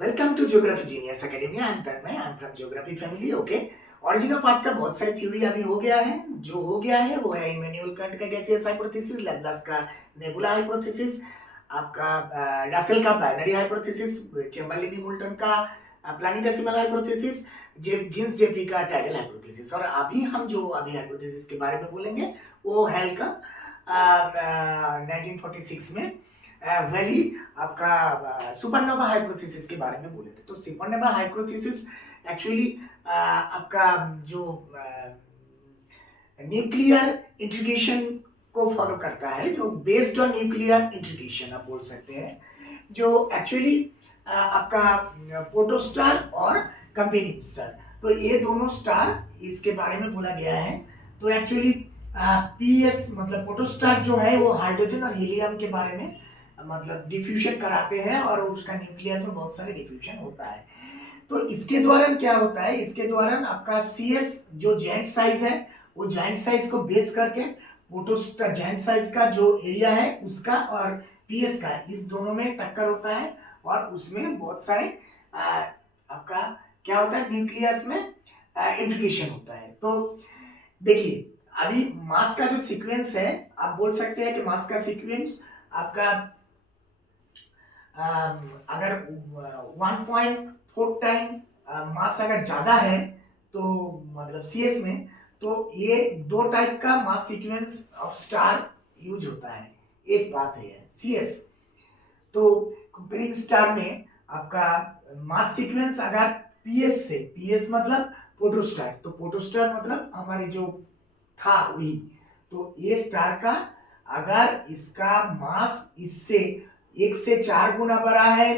Welcome to geography genius academy. I am Tanmay, I am from geography family. Okay, origin of earth का बहुत सारी theory अभी हो गया है। जो हो गया है वो है इमैनुअल कांट का गैसियस हाइपोथेसिस, लैप्लास का नेबुला हाइपोथेसिस, आपका रसेल का बाइनरी हाइपोथेसिस, चेम्बरलिनी मोल्टन का प्लैनेटेसिमल हाइपोथेसिस, जीन्स जेपी का टाइडल हाइपोथेसिस। और अभी हम जो अभी हाइपोथेसिस के बारे में बोलेंगे वो हेल का 1946 में वैली आपका सुपरनोवा हाइपोथेसिस के बारे में बोले थे। तो सुपरनोवा हाइपोथेसिस एक्चुअली आपका जो न्यूक्लियर इंट्रीगेशन को फॉलो करता है, जो बेस्ड ऑन न्यूक्लियर इंट्रीगेशन आप बोल सकते हैं, जो एक्चुअली आपका प्रोटोस्टार और कंपेनियन स्टार, तो ये दोनों स्टार इसके बारे में बोला गया है। तो एक्चुअली पीएस मतलब प्रोटोस्टार जो है वो हाइड्रोजन और हीलियम के बारे में मतलब डिफ्यूजन कराते हैं और उसका न्यूक्लियस में बहुत सारे डिफ्यूजन होता है। तो इसके दौरान क्या होता है, इसके दौरान आपका सीएस जो जायंट साइज है वो जायंट साइज को बेस करके प्रोटोस्टार जायंट साइज का जो एरिया है उसका और पीएस का इस दोनों में टक्कर होता है और उसमें बहुत सारे आपका क्या होता है न्यूक्लियस में इंट्रीगेशन होता है। तो देखिए अभी मास का जो सीक्वेंस है आप बोल सकते हैं कि मास का सीक्वेंस आपका अगर 1.4 टाइम मास अगर ज्यादा है तो मतलब सीएस में, तो ये दो टाइप का मास सीक्वेंस ऑफ स्टार यूज होता है। एक बात है सीएस, तो कंपेयरिंग स्टार में आपका मास सीक्वेंस अगर पीएस से, पीएस मतलब प्रोटोस्टार, तो प्रोटोस्टार मतलब हमारे जो था वही, तो ये स्टार का अगर इसका मास इससे 1 से 4 गुना बड़ा है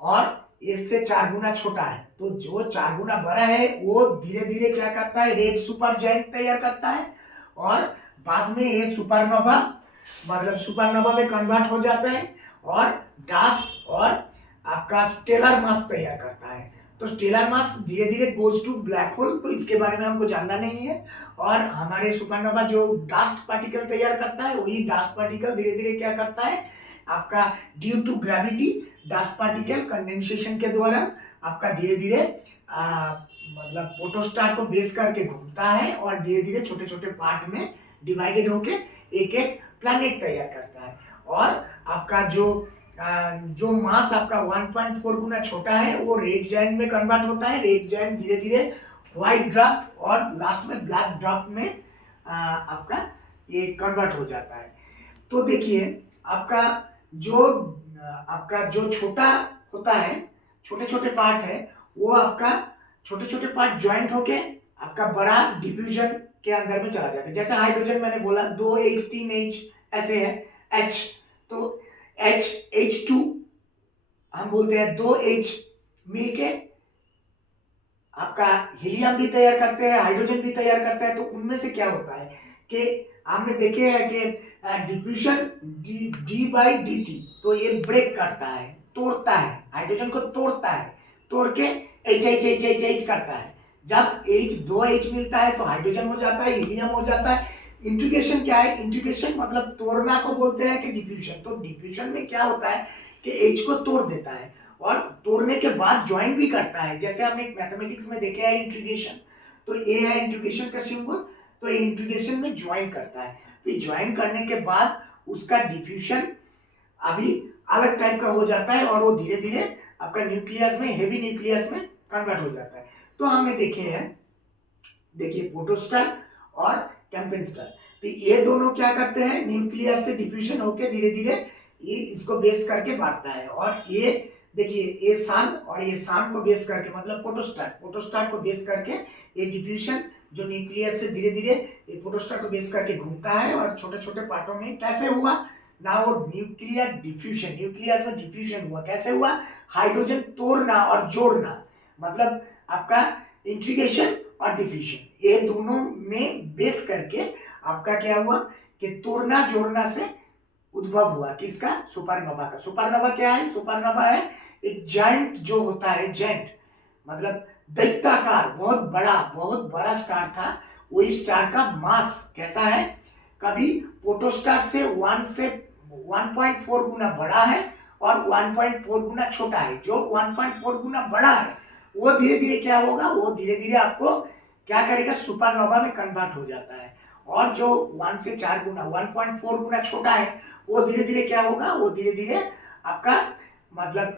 और 1 से 4 गुना छोटा है, तो जो 4 गुना बड़ा है वो धीरे धीरे क्या करता है, रेड सुपर जायंट तैयार करता है और बाद में ये सुपरनोवा मतलब सुपरनोवा में कन्वर्ट हो जाता है और डास्ट और आपका स्टेलर मास तैयार करता है। तो स्टेलर मास धीरे धीरे गोज टू ब्लैक होल, तो इसके बारे में हमको जानना नहीं है। और हमारे सुपरनोवा जो डास्ट पार्टिकल तैयार करता है वही डास्ट पार्टिकल धीरे धीरे क्या करता है आपका due to gravity dust particle condensation के दौरान आपका धीरे धीरे मतलब प्रोटोस्टार को बेस करके घूमता है और धीरे धीरे छोटे छोटे पार्ट में डिवाइडेड होके एक एक प्लैनेट तैयार करता है। और आपका जो मास आपका 1.4 गुना छोटा है वो रेड जायंट में कन्वर्ट होता है। रेड जायंट धीरे धीरे व्हाइट ड्वार्फ और लास्ट में ब्लैक ड्वार्फ में आपका ये कन्वर्ट हो जाता है। तो देखिए जो आपका जो छोटा होता है, छोटे छोटे पार्ट है, वो आपका छोटे छोटे पार्ट ज्वाइंट होके आपका बड़ा डिफ्यूजन के अंदर में चला जाता है। जैसे हाइड्रोजन मैंने बोला 2H 3H ऐसे है H, तो H2 हम बोलते हैं 2H मिलके आपका हीलियम भी तैयार करते हैं, हाइड्रोजन भी तैयार करता है। तो उनमें से क्या होता है कि हमने देखे हैं कि diffusion D by D T, तो ये ब्रेक करता है, तोड़ता है, हाइड्रोजन को तोड़ता है, तोड़ के H H H H H करता है। जब H 2H मिलता है तो हाइड्रोजन हो जाता है, हीलियम हो जाता है। इंट्रीगेशन क्या है, इंट्रीगेशन मतलब तोड़ना को बोलते हैं कि डिफ्यूजन। तो डिफ्यूजन में क्या होता है कि H को तोड़ देता है और तोड़ने के बाद ज्वाइन भी करता है। जैसे हमने मैथमेटिक्स में देखे है इंट्रीगेशन, तो ये है इंट्रीगेशन का सिंबल, तो ये इंट्रीगेशन में ज्वाइन करता है। तो ज्वाइन करने के बाद उसका डिफ्यूजन अभी अलग टाइप का हो जाता है और वो धीरे धीरे आपका न्यूक्लियस में, हेवी न्यूक्लियस में कन्वर्ट हो जाता है। तो हमने देखे हैं, देखिए प्रोटोस्टार और कैंपेन स्टार, तो ये दोनों क्या करते हैं, न्यूक्लियस से डिफ्यूजन होकर धीरे धीरे ये इसको बेस करके बढ़ता है। और ये देखिए ये सन और ये सन को बेस करके मतलब प्रोटोस्टार को बेस करके ये डिफ्यूजन जो न्यूक्लियस से धीरे धीरे ये प्रोटोस्टार को बेस करके घूमता है और छोटे छोटे पार्टों में कैसे हुआ ना, वो न्यूक्लियर डिफ्यूजन, न्यूक्लियस में डिफ्यूजन हुआ, कैसे हुआ, हाइड्रोजन तोड़ना और जोड़ना, मतलब आपका इंट्रीगेशन और डिफ्यूजन ये दोनों में बेस करके आपका क्या हुआ कि तोड़ना जोड़ना से उद्भव हुआ किसका, सुपरनोवा का। सुपरनोवा क्या है, सुपरनोवा है एक जायंट जो होता है, जायंट मतलब दैत्याकार बहुत बड़ा स्टार था। वही स्टार का मास कैसा है, कभी प्रोटोस्टार से 1 से 1.4 गुना बड़ा है और 1.4 गुना छोटा है। जो 1.4 गुना बड़ा है वो धीरे धीरे क्या होगा, वो धीरे धीरे आपको क्या करेगा, सुपरनोवा में कन्वर्ट हो जाता है। और जो 1 से 4 गुना 1.4 गुना छोटा है वो धीरे धीरे क्या होगा, वो धीरे धीरे आपका मतलब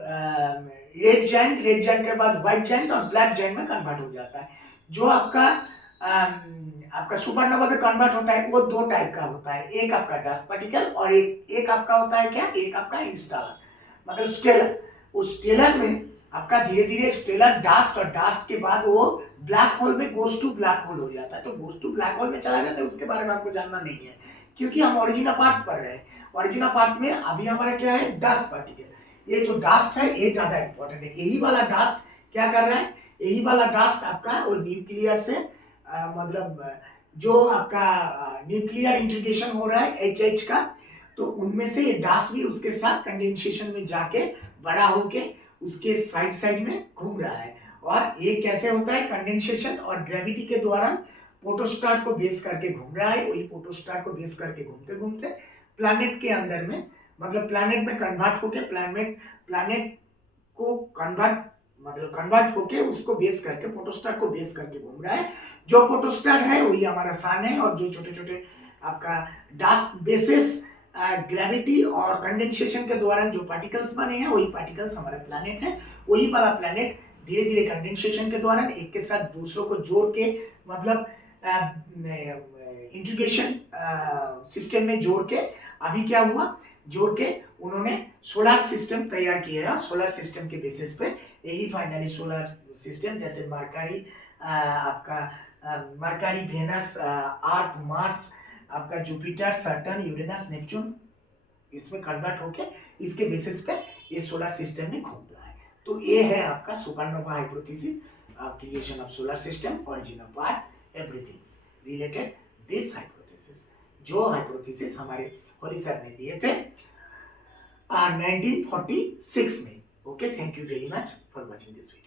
रेड जाइंट के बाद व्हाइट जाइंट और ब्लैक जाइंट में कन्वर्ट हो जाता है। जो आपका सुपरनोवा में कन्वर्ट होता है वो दो टाइप का होता है, एक आपका डस्ट पार्टिकल और एक आपका होता है क्या, एक आपका इंस्टालर मतलब स्टेलर। उस स्टेलर में आपका धीरे धीरे स्टेलर डस्ट और डस्ट के बाद वो ब्लैक होल में गोज टू ब्लैक होल हो जाता है। तो गोज टू ब्लैक होल में चला जाता है, उसके बारे में आपको जानना नहीं है क्योंकि हम ओरिजिनल पार्ट पढ़ रहे हैं। ओरिजिनल पार्ट में अभी हमारा क्या है, डस्ट पार्टिकल। ये जो डस्ट है ये ज्यादा इंपॉर्टेंट है। यही वाला डस्ट क्या कर रहा है, यही वाला डस्ट आपका वो न्यूक्लियर से मतलब जो आपका न्यूक्लियर इंटीग्रेशन हो रहा है एच का, तो उनमें से ये डस्ट भी उसके साथ कंडेंसेशन में जाके बड़ा होके उसके साइड साइड में घूम रहा है। और ये कैसे होता है, कंडेंसेशन और ग्रेविटी के द्वारा फोटोस्टार को बेस करके घूम रहा है। वही फोटोस्टार को बेस करके घूमते घूमते प्लैनेट के अंदर में मतलब प्लैनेट में कन्वर्ट होके प्लैनेट को कन्वर्ट होके उसको बेस करके फोटोस्टार को बेस करके घूम रहा है। जो फोटोस्टार है वही हमारा सन है और जो छोटे छोटे आपका डस्ट बेसिस ग्रेविटी और कंडेंसेशन के दौरान जो पार्टिकल्स बने हैं वही पार्टिकल्स हमारा प्लैनेट है। वही वाला प्लैनेट धीरे धीरे कंडेंसेशन के दौरान एक के साथ दूसरों को जोड़ के मतलब इंटीग्रेशन सिस्टम में जोड़ के अभी क्या हुआ, जोड़ के उन्होंने सोलर सिस्टम तैयार किया। सोलर सिस्टम के बेसिस पे यही फाइनली सोलर सिस्टम जैसे मरकरी वेनस अर्थ मार्स आपका जुपिटर सैटर्न यूरेनस नेपच्यून इसमें कन्वर्ट होके इसके बेसिस पे ये सोलर सिस्टम में घूम रहा है। तो ये है आपका supernova hypothesis, creation of solar system, origin of part, everything related this hypothesis. जो हाइपोथेसिस हमारे होली सर ने दिए थे 1946 में। Okay, thank you very much for watching this video.